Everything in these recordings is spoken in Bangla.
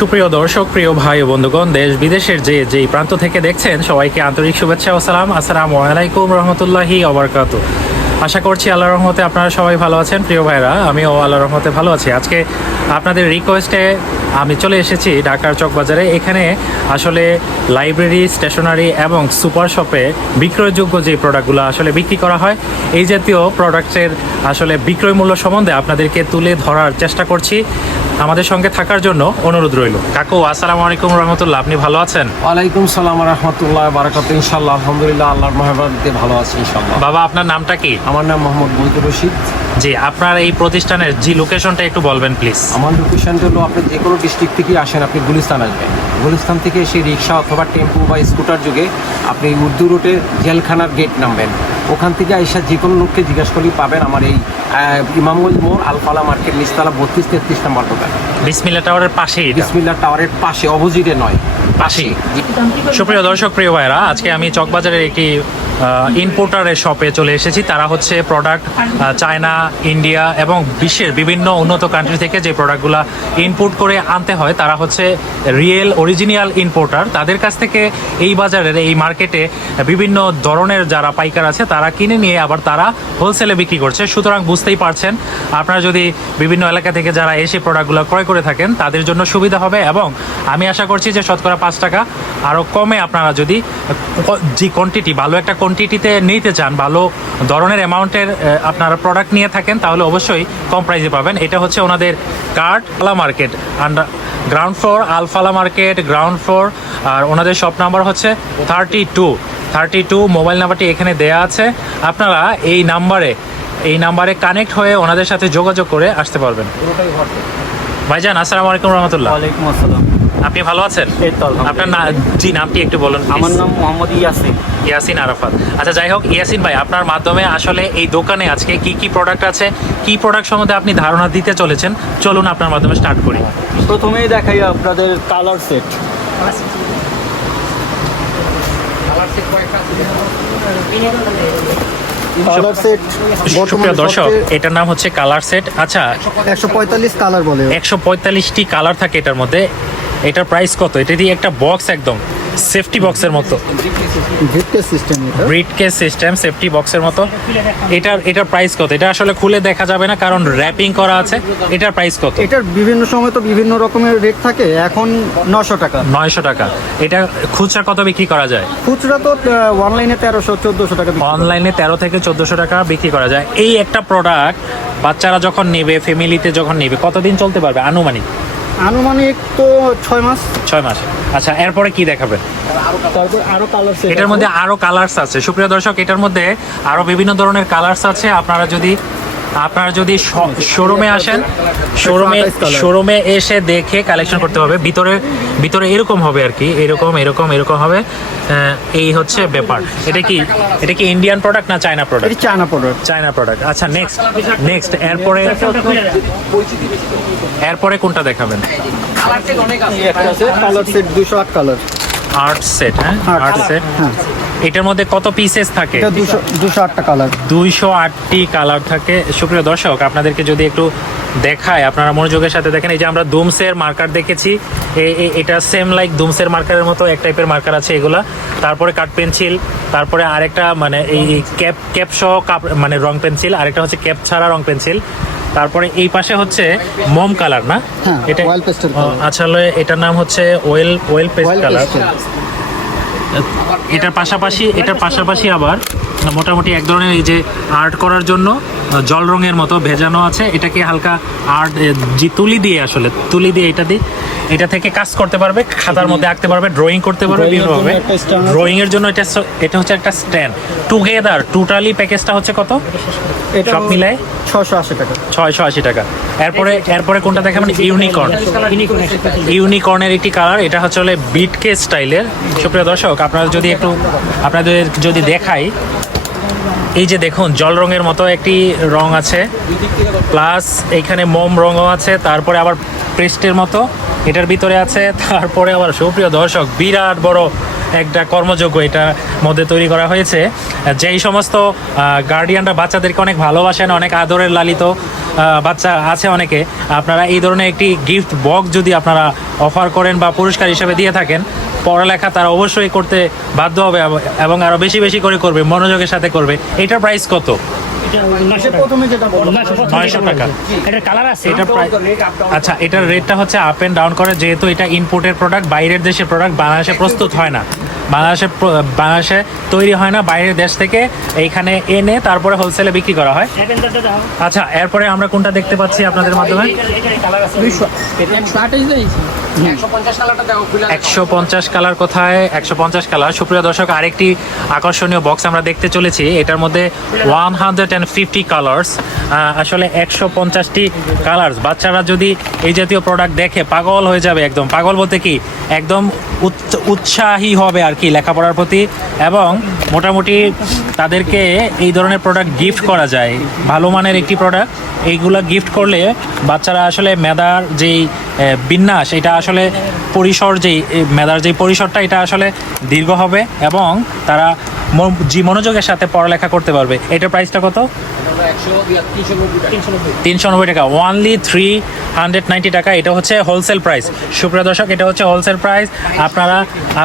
সুপ্রিয় দর্শক, প্রিয় ভাই ও বন্ধুগণ, দেশ বিদেশের যেই প্রান্ত থেকে দেখছেন সবাইকে আন্তরিক শুভেচ্ছা ও সালাম। আসসালামু আলাইকুম রহমতুল্লাহি ওবারাকাতুহু। আশা করছি আল্লাহর রহমতে আপনারা সবাই ভালো আছেন। প্রিয় ভাইরা, আমিও আল্লাহর রহমতে ভালো আছি। আজকে আপনাদের রিকোয়েস্টে আমি চলে এসেছি ঢাকার চকবাজারে। এখানে আসলে লাইব্রেরি, স্টেশনারি এবং সুপার শপে বিক্রয়যোগ্য যে প্রোডাক্টগুলো আসলে বিক্রি করা হয়, এই জাতীয় প্রোডাক্টের আসলে বিক্রয় মূল্য সম্বন্ধে আপনাদেরকে তুলে ধরার চেষ্টা করছি। আমাদের সঙ্গে থাকার জন্য অনুরোধ রইল। কাকু, আসসালামু আলাইকুম রহমতুল্লাহ, আপনি ভালো আছেন? ওয়ালাইকুম সালাম রহমতুল্লাহ বারাকাতুহু। ইনশাআল্লাহ আলহামদুলিল্লাহ, আল্লাহর মেহেরবানিতে ভালো আছি ইনশাআল্লাহ। বাবা, আপনার নামটা কি? আমার নাম মোহাম্মদ বৈদুর রশিদ। জি, আপনার এই প্রতিষ্ঠানের জি লোকেশনটা একটু বলবেন প্লিজ। আমার লোকেশনটা হলো, আপনি যে কোনো ডিস্ট্রিক্ট থেকে আসেন, আপনি গুলিস্তান আসবেন। গুলিস্তান থেকে এসে রিক্সা অথবা টেম্পো বা স্কুটার যোগে আপনি উর্দু রোডে জেলখানার গেট নামবেন। ওখান থেকে আইসা যে কোনো লোককে জিজ্ঞাসা করলেই পাবেন আমার এই ইমামগঞ্জ মোড়, আলফালা মার্কেট, নিচতলা 32-33 নম্বর দোকান। বিসমিল্লাহ টাওয়ারের পাশেই। বিসমিল্লাহ টাওয়ারের পাশে, অপোজিটে নয়, পাশেই। সুপ্রিয় দর্শক, প্রিয় ভাইরা, আজকে আমি চকবাজারের একটি ইম্পোর্টারের শপে চলে এসেছি। তারা হচ্ছে প্রোডাক্ট চায়না, ইন্ডিয়া এবং বিশ্বের বিভিন্ন উন্নত কান্ট্রি থেকে যে প্রোডাক্টগুলো ইম্পোর্ট করে আনতে হয়, তারা হচ্ছে রিয়েল অরিজিনাল ইম্পোর্টার। তাদের কাছ থেকে এই বাজারের, এই মার্কেটে বিভিন্ন ধরনের যারা পাইকার আছে তারা কিনে নিয়ে আবার তারা হোলসেলে বিক্রি করছে। সুতরাং বুঝতেই পারছেন, আপনারা যদি বিভিন্ন এলাকা থেকে যারা এসে প্রোডাক্টগুলো ক্রয় করে থাকেন তাদের জন্য সুবিধা হবে। এবং আমি আশা করছি যে শতকরা 5 টাকা আরও কমে আপনারা যদি যে কোয়ান্টিটি, ভালো একটা কোয়ান্টিটিতে নিতে চান, ভালো ধরনের অ্যামাউন্টের আপনারা প্রোডাক্ট নিয়ে থাকেন, তাহলে অবশ্যই কম প্রাইসে পাবেন। এটা হচ্ছে ওনাদের কার্ড আলা market, ground floor, Alfalah market ground floor. আর ওনাদের শপ নাম্বার হচ্ছে 32। মোবাইল নাম্বারটি এখানে দেয়া আছে। আপনারা এই নাম্বারে কানেক্ট হয়ে ওনাদের সাথে যোগাযোগ করে আসতে পারবেন। ভাইজান, আসসালামু আলাইকুম রহমতুল্লাহ। ওয়ালাইকুম আসসালাম। আপনি ভালো আছেন? এই তো আপনার জি নামটি একটু বলুন। আমার নাম মোহাম্মদ ইয়াসিন। ইয়াসিন আরাফাত। আচ্ছা, যাই হোক, ইয়াসিন ভাই, আপনার মাধ্যমে আসলে এই দোকানে আজকে কি প্রোডাক্ট আছে, কি প্রোডাক্ট সম্বন্ধে আপনি ধারণা দিতে চলেছেন, চলুন আপনার মাধ্যমে স্টার্ট করি। প্রথমেই দেখাই আপনাদের কালার সেট। কালার সেট সুপ্রিয় দর্শক, এটার নাম হচ্ছে কালার সেট। আচ্ছা, 145 কালার বলে। 145টি কালার থাকে এটার মধ্যে। এটার প্রাইস কত? এটা দিয়ে একটা বক্স, একদম সেফটি বক্সের মতো, ব্রিফকেস সিস্টেম। এটা ব্রিফকেস সিস্টেম, সেফটি বক্সের মতো। এটার প্রাইস কত? এটা আসলে খুলে দেখা যাবে না কারণ র্যাপিং করা আছে। এটার প্রাইস কত? এটার বিভিন্ন সময় তো বিভিন্ন রকমের রেট থাকে। এখন 900 টাকা। 900 টাকা। এটা খুচরা কত বিক্রি করা যায়? খুচরা তো অনলাইনে 1300-1400 টাকা। অনলাইনে 13 থেকে 1400 টাকা বিক্রি করা যায়। এই একটা প্রোডাক্ট বাচ্চারা যখন নেবে, ফ্যামিলিতে যখন নেবে, কতদিন চলতে পারবে আনুমানিক তো 6 মাস। 6 মাস। আচ্ছা, এরপরে কি দেখাবেন? তারপর আরো কালার সেট। এটার মধ্যে আরো কালার্স আছে। সুপ্রিয় দর্শক, এটার মধ্যে আরো বিভিন্ন ধরনের কালার্স আছে। আপনারা যদি শোরুমে আসেন, শোরুমে এসে দেখে কালেকশন করতে হবে। ভিতরে এরকম হবে আর কি, এরকম হবে। এই হচ্ছে ব্যাপার। এটা কি ইন্ডিয়ান প্রোডাক্ট না চায়না প্রোডাক্ট? এটা চায়না প্রোডাক্ট। আচ্ছা, নেক্সট এরপরে কোনটা দেখাবেন? Colour set 208 colour. Art set. হ্যাঁ, আর্ট সেট। এটার মধ্যে কত পিসেস থাকে? 208টা কালার। 208টি কালার থাকে। সুপ্রিয় দর্শক, আপনাদেরকে যদি একটু দেখায়, আপনারা মনোযোগের সাথে দেখেন। এই যে আমরা ডুমসের মার্কার দেখেছি, এটা সেম লাইক ডুমসের মার্কারের মতো এক টাইপের মার্কার আছে এগুলা। তারপরে কাঠ পেন্সিল, তারপরে আরেকটা মানে এই ক্যাপ সহ মানে রং পেন্সিল, আরেকটা হচ্ছে ক্যাপ ছাড়া রং পেন্সিল। তারপরে এই পাশে হচ্ছে মোম কালার, না? এটা অয়েল পেস্টেল। আসলে এটার নাম হচ্ছে অয়েল পেস্ট কালার। এটার পাশাপাশি আবার মোটামুটি এক ধরনের এই যে আর্ট করার জন্য জল রঙের মতো ভেজানো আছে। এটাকে হালকা আর্ট তুলি দিয়ে এটা থেকে কাজ করতে পারবে, খাতার মধ্যে আঁকতে পারবে, ড্রয়িং করতে পারবে বিভিন্নভাবে। ড্রয়িং এর জন্য এটা হচ্ছে একটা স্ট্যান্ড। টুগেদার টোটালি প্যাকেজটা হচ্ছে কত? সব মিলায় 680 টাকা। 680 টাকা। এরপরে কোনটা দেখাবেন? ইউনিকর্নের একটি কালার। এটা হচ্ছে বিটকেস স্টাইলের। সুপ্রিয় দর্শক, আপনাদের যদি দেখাই, এই যে দেখুন জল রঙের মতো একটি রং আছে, প্লাস এইখানে মোম রঙও আছে, তারপরে আবার পেস্টের মতো এটার ভিতরে আছে, তারপরে আবার সুপ্রিয় দর্শক বিরাট বড় একটা কর্মযোগ্য এটার মধ্যে তৈরি করা হয়েছে। যেই সমস্ত গার্ডিয়ানরা বাচ্চাদেরকে অনেক ভালোবাসেন, অনেক আদরের লালিত বাচ্চা আছে অনেকে, আপনারা এই ধরনের একটি গিফট বক্স যদি আপনারা অফার করেন বা পুরস্কার হিসেবে দিয়ে থাকেন, পড়ালেখা তারা অবশ্যই করতে বাধ্য হবে এবং আরও বেশি বেশি করে করবে, মনোযোগের সাথে করবে। এটার প্রাইস কত? প্রথমে যেটা বললাম 900 টাকা। এটার কালার আছে, এটার প্রাইস আচ্ছা, এটার রেটটা হচ্ছে আপ অ্যান্ড ডাউন করে, যেহেতু এটা ইম্পোর্টের প্রোডাক্ট, বাইরের দেশের প্রোডাক্ট বাংলাদেশে প্রস্তুত হয় না, বাংলাদেশে তৈরি হয় না, বাইরের দেশ থেকে এইখানে এনে তারপরে হোলসেলে বিক্রি করা হয়। আচ্ছা, এরপরে আমরা কোনটা দেখতে পাচ্ছি আপনাদের মাধ্যমে? 150 কালার কোথায়? 150 কালার। সুপ্রিয় দর্শক, আরেকটি আকর্ষণীয় বক্স আমরা দেখতে চলেছি। এটার মধ্যে 150 কালার্স, আসলে 150টি কালার্স। বাচ্চারা যদি এই জাতীয় প্রোডাক্ট দেখে পাগল হয়ে যাবে, একদম পাগল বলতে কি একদম উৎসাহী হবে আর কি লেখাপড়ার প্রতি, এবং মোটামুটি তাদেরকে এই ধরনের প্রোডাক্ট গিফট করা যায়, ভালো মানের একটি প্রোডাক্ট। এইগুলা গিফট করলে বাচ্চারা আসলে মেধার যেই বিন্যাস, এটা আসলে পরিসর, যেই মেধার যেই পরিসরটা, এটা আসলে দীর্ঘ হবে এবং তারা মনোযোগের সাথে পড়ালেখা করতে পারবে। এটার প্রাইসটা কত? 390 টাকা, অনলি 390 টাকা। এটা হচ্ছে হোলসেল প্রাইস। সুপ্রিয় দর্শক, এটা হচ্ছে হোলসেল প্রাইস।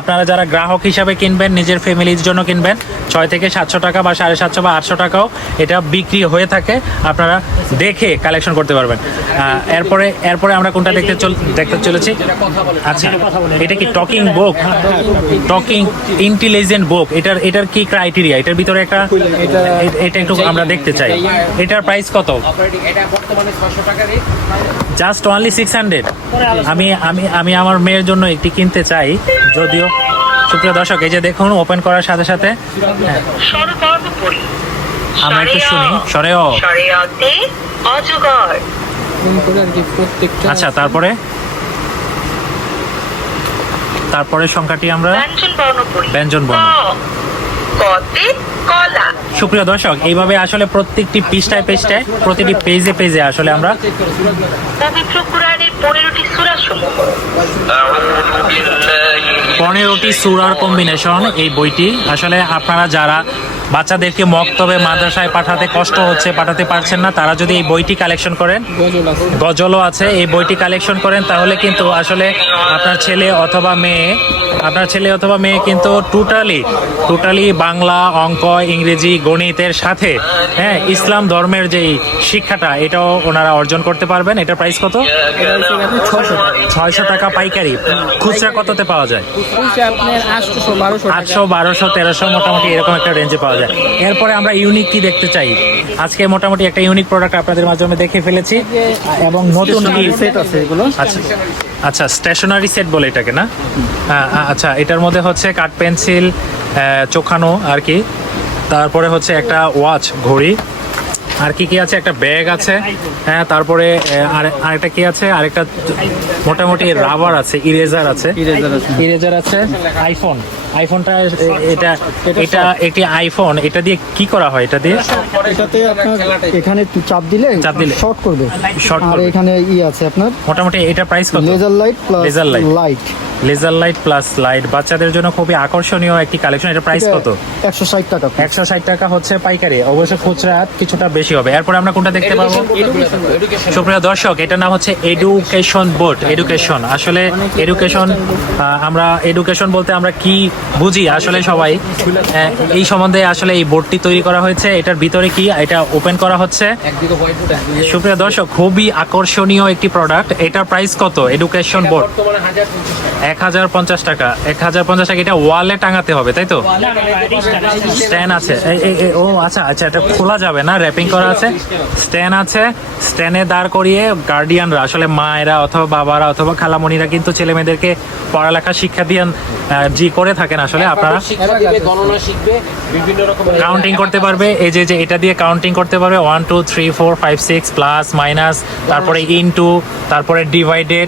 আপনারা যারা গ্রাহক হিসাবে কিনবেন, নিজের ফ্যামিলির জন্য কিনবেন, 6 থেকে 700 টাকা বা 750 বা 800 টাকাও এটা বিক্রি হয়ে থাকে। আপনারা দেখে কালেকশন করতে পারবেন। এরপরে আমরা কোনটা দেখতে চলেছি? আচ্ছা, এটা কি টকিং বুক? টকিং ইন্টেলিজেন্ট বুক। এটার কি ক্রাইটেরিয়া? এটার ভিতরে এটা একটু আমরা দেখতে চাই। এটার প্রাইস কত? Just only 600। আমি আমার মেয়ের জন্য একটি কিনতে চাই, যদিও। সুপ্রিয় দর্শক, এই যে দেখুন, ওপেন করার সাথে সাথে আমরা একটু শুনি। সরেও। আচ্ছা, তারপরে সংখ্যাটি আমরা ব্যঞ্জন বর্ণ। সুপ্রিয় দর্শক, এইভাবে আসলে প্রত্যেকটি পৃষ্ঠায় প্রতিটি পেজে আসলে আমরা পবিত্র কোরআনের 15টি সূরা সমূহ 15টি সূরার কম্বিনেশন এই বইটি। আসলে আপনারা যারা বাচ্চাদেরকে মক্তবে মাদ্রাসায় পাঠাতে পারছেন না, তারা যদি এই বইটি কালেকশন করেন, গজলও আছে, এই বইটি কালেকশন করেন, তাহলে কিন্তু আসলে আপনার ছেলে অথবা মেয়ে কিন্তু টোটালি বাংলা, অঙ্ক, ইংরেজি, গণিতের সাথে ইসলাম ধর্মের যেই শিক্ষাটা, এটাও ওনারা অর্জন করতে পারবেন। এটার প্রাইস কত? 600 টাকা পাইকারি। খুচরা কততে পাওয়া যায়? 800, 1200, 1300 মোটামুটি এরকম একটা রেঞ্জে পাওয়া যায়। এরপরে আমরা ইউনিক কি দেখতে চাই? আজকে মোটামুটি একটা ইউনিক প্রোডাক্ট আপনাদের মাধ্যমে দেখে ফেলেছি, এবং নতুন সেট আছে এগুলো। আচ্ছা, স্টেশনারি সেট বলে এটাকে, না? আচ্ছা, এটার মধ্যে হচ্ছে কাঠ পেন্সিল, চোখানো আর কি, তারপরে হচ্ছে একটা ওয়াচ, ঘড়ি, আর কি আছে, একটা ব্যাগ আছে, তারপরে আরেকটা কি আছে, আরেকটা মোটামুটি রাবার আছে, ইরেজার আছে, আইফোনটা এটা একটি আইফোন। এটা দিয়ে কি করা হয়? এটাতে আপনার এখানে চাপ দিলে শর্ট করবে, আর এখানে আছে আপনার মোটামুটি। এটা প্রাইস কত? Laser light plus light. বাচ্চাদের জন্য খুবই আকর্ষণীয় একটি কালেকশন। এটা প্রাইস কত? 160 টাকা। 160 টাকা হচ্ছে পাইকারি, অবশ্য খুচরা কিছুটা বেশি হবে। এরপরে আমরা কোনটা দেখতে পাবো? সুপ্রিয় দর্শক, এটার নাম হচ্ছে এডুকেশন বোর্ড। আসলে এডুকেশন বলতে আমরা কি বুঝি আসলে সবাই, এই সম্বন্ধে আসলে এই বোর্ডটি তৈরি করা হয়েছে। এটার ভিতরে কি, এটা ওপেন করা হচ্ছে। সুপ্রিয় দর্শক, খুবই আকর্ষণীয় একটি প্রোডাক্ট। এটার প্রাইস কত? এডুকেশন বোর্ড 1050 টাকা। 1050 টাকা। এটা ওয়ালে টাঙাতে হবে, তাই তো? স্ট্যান্ড আছে। ও আচ্ছা, এটা খোলা যাবে না, র্যাপিং করা আছে, স্ট্যান্ড আছে। স্ট্যান্ডে দাঁড় করিয়ে গার্ডিয়ানরা, আসলে মায়েরা অথবা বাবারা অথবা খালামণিরা কিন্তু ছেলে মেয়েদেরকে পড়ালেখা শিক্ষা দিয়ে করে থাকেন। আসলে আপনারা কাউন্টিং করতে পারবে। এই যে এটা দিয়ে কাউন্টিং করতে পারবে, 1 2 3 4 5 6 প্লাস মাইনাস, তারপরে ইনটু, তারপরে ডিভাইডেড,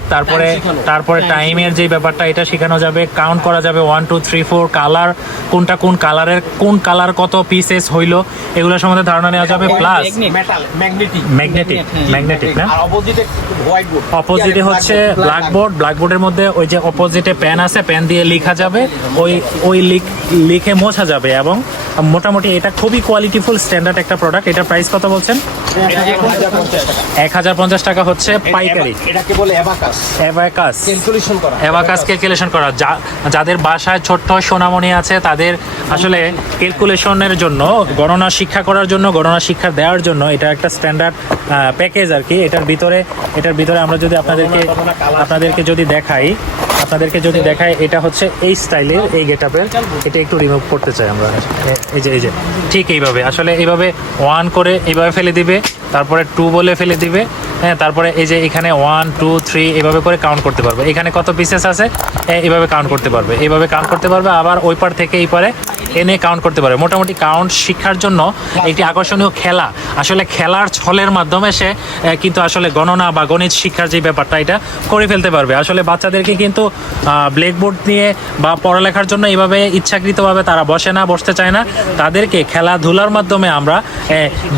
তারপরে টাইমের যে ব্যাপার ব্যাপারটা এটা শেখানো যাবে, কাউন্ট করা যাবে 1 2 3 4 কালার, কোনটা কোন কালারের, কোন কালার কত পিসেস হইলো, এগুলো সম্বন্ধে ধারণা নেওয়া যাবে। প্লাস মেটাল ম্যাগনেটিক ম্যাগনেটিক না, আর অপোজিটে হোয়াইট বোর্ড, অপোজিটে হচ্ছে ব্ল্যাকবোর্ডের মধ্যে ওই যে অপোজিটে পেন আছে, পেন দিয়ে লেখা যাবে, ওই লিখে মোছা যাবে। এবং মোটামুটি এটা খুবই কোয়ালিটিফুল স্ট্যান্ডার্ড একটা প্রোডাক্ট। এটার প্রাইস কত বলছেন? 1050 টাকা হচ্ছে পাইকারি। এটাকে বলে অ্যাবাকাস ক্যালকুলেশন করা। যাদের বাসায় ছোট্ট সোনামণি আছে তাদের আসলে ক্যালকুলেশনের জন্য, গণনা শিক্ষা করার জন্য, গণনা শিক্ষা দেওয়ার জন্য এটা একটা স্ট্যান্ডার্ড প্যাকেজ আর কি। এটার ভিতরে আমরা যদি আপনাদেরকে যদি দেখাই, এটা হচ্ছে এই স্টাইলের, এই গেটআপের। এটা একটু রিমুভ করতে চাই আমরা। এই যে ঠিক এইভাবে, আসলে এইভাবে 1 করে এইভাবে ফেলে দিবে, তারপরে 2 বলে ফেলে দিবে, হ্যাঁ, তারপরে এই যে এখানে 1 2 3 এইভাবে করে কাউন্ট করতে পারবে। এখানে কত পিসেস আছে এইভাবে কাউন্ট করতে পারবে, আবার ওই পার থেকে এই পারে এনে কাউন্ট করতে পারবে। মোটামুটি কাউন্ট শিক্ষার জন্য একটি আকর্ষণীয় খেলা। আসলে খেলার ছলের মাধ্যমে সে কিন্তু আসলে গণনা বা গণিত শিক্ষার যে ব্যাপারটা এটা করে ফেলতে পারবে। আসলে বাচ্চাদেরকে কিন্তু ব্ল্যাকবোর্ড নিয়ে বা পড়ালেখার জন্য এইভাবে ইচ্ছাকৃতভাবে তারা বসতে চায় না। তাদেরকে খেলাধুলার মাধ্যমে আমরা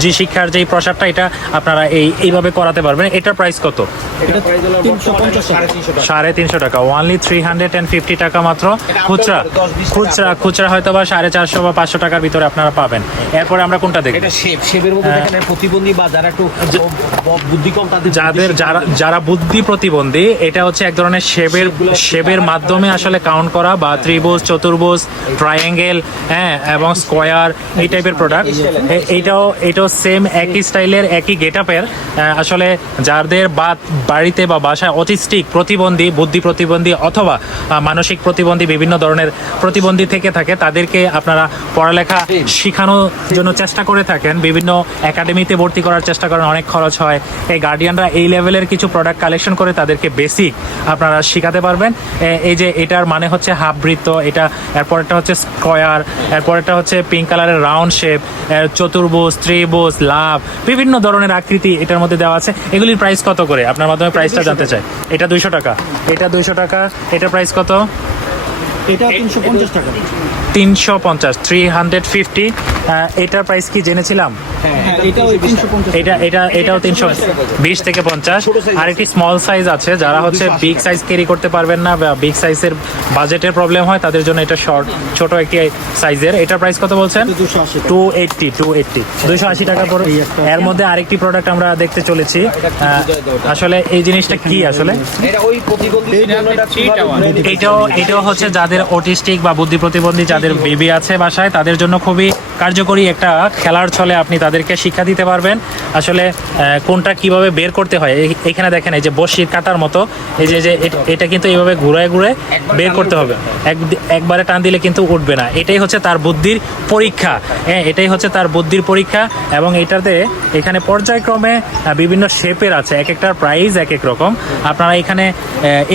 যে শিক্ষার যেই প্রসারটা এটা আপনারা এইভাবে করাতে পারবেন। এটার প্রাইস কত? 350 টাকা, অনলি 350 টাকা মাত্র। খুচরা হয়তো বা 450 বা 500 টাকার ভিতরে আপনারা পাবেন। এরপরে আমরা কোনটা দেখব? এটা শেপের মধ্যে দেখেন প্রতিবন্ধী বা যারা একটু বুদ্ধি কম তাদের যারা বুদ্ধি প্রতিবন্ধী, এটা হচ্ছে এক ধরনের শেপের মাধ্যমে আসলে কাউন্ট করা, বা ত্রিভুজ, চতুর্ভুজ, ট্রায়াঙ্গেল, হ্যাঁ, এবং স্কোয়ার, এই টাইপের প্রোডাক্ট। এটাও সেম একই স্টাইলের, একই গেটআপের। আসলে যাদের বাড়িতে বা বাসায় অটিস্টিক প্রতিবন্ধী, বুদ্ধি প্রতিবন্ধী অথবা মানসিক প্রতিবন্ধী, বিভিন্ন ধরনের প্রতিবন্ধী থেকে থাকে, তাদেরকে আপনারা পড়ালেখা শেখানোর জন্য চেষ্টা করে থাকেন, বিভিন্ন একাডেমিতে ভর্তি করার চেষ্টা করেন, অনেক খরচ হয়। এই গার্ডিয়ানরা এই লেভেলের কিছু প্রোডাক্ট কালেকশন করে তাদেরকে বেসিক আপনারা শেখাতে পারবেন। এই যে এটার মানে হচ্ছে হাফ বৃত্ত, এরপরটা হচ্ছে স্কোয়ার, এরপরটা হচ্ছে পিঙ্ক কালারের রাউন্ড শেপ, চতুর্ভুজ, ত্রিভুজ, লাভ, বিভিন্ন ধরনের আকৃতি এটার মধ্যে দেওয়া আছে। এগুলির প্রাইস কত করে? আপনার মাধ্যমে প্রাইসটা জানতে চাই। এটা 200 টাকা, এটার প্রাইস কত? এটা 350 টাকা। 350 এটার প্রাইস কি জেনেছিলাম? এটাও 320 থেকে 50। আর একটি স্মল সাইজ আছে, যারা হচ্ছে বিগ সাইজ ক্যারি করতে পারবেন না বা বিগ সাইজের বাজেটের প্রবলেম হয় তাদের জন্য এটা ছোট একটি সাইজের। এটার প্রাইস কত বলছেন? 280 টাকা পড়ে। এর মধ্যে আরেকটি প্রোডাক্ট আমরা দেখতে চলেছি। আসলে এই জিনিসটা কি? আসলে এটাও হচ্ছে যাদের অটিস্টিক বা বুদ্ধি প্রতিবন্ধী, যাদের বেবি আছে বাসায়, তাদের জন্য খুবই কার্যকরী একটা খেলার ছলে আপনি তাদেরকে শিক্ষা দিতে পারবেন। আসলে কোনটা কিভাবে বের করতে হয়, এখানে দেখেন এই যে বড়শির কাটার মতো, এই যে এটা কিন্তু এইভাবে ঘুরায় বের করতে হবে। একবারে টান দিলে কিন্তু উঠবে না। এটাই হচ্ছে তার বুদ্ধির পরীক্ষা। এবং এটাতে এখানে পর্যায়ক্রমে বিভিন্ন শেপের আছে, এক একটার প্রাইস এক এক রকম। আপনারা এখানে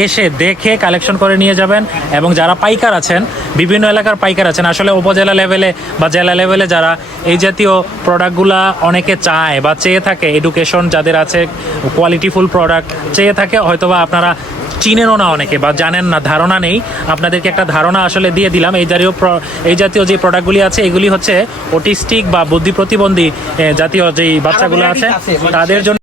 এসে দেখে কালেকশন করে নিয়ে যাবেন। এবং যারা পাইকার আছেন, বিভিন্ন এলাকার পাইকার আছেন, আসলে উপজেলা লেভেলে বা জেলা লেভেলে যারা এই জাতীয় প্রোডাক্টগুলা অনেকে চায় বা চেয়ে থাকে, এডুকেশন যাদের আছে, কোয়ালিটিফুল প্রোডাক্ট চেয়ে থাকে, হয়তোবা আপনারা চিনেনও না অনেকে বা জানেন না, ধারণা নেই। আপনাদেরকে একটা ধারণা আসলে দিয়ে দিলাম। এই জাতীয় যে প্রোডাক্টগুলি আছে এগুলি হচ্ছে অটিস্টিক বা বুদ্ধি প্রতিবন্ধী জাতীয় যেই বাচ্চাগুলো আছে তাদের জন্য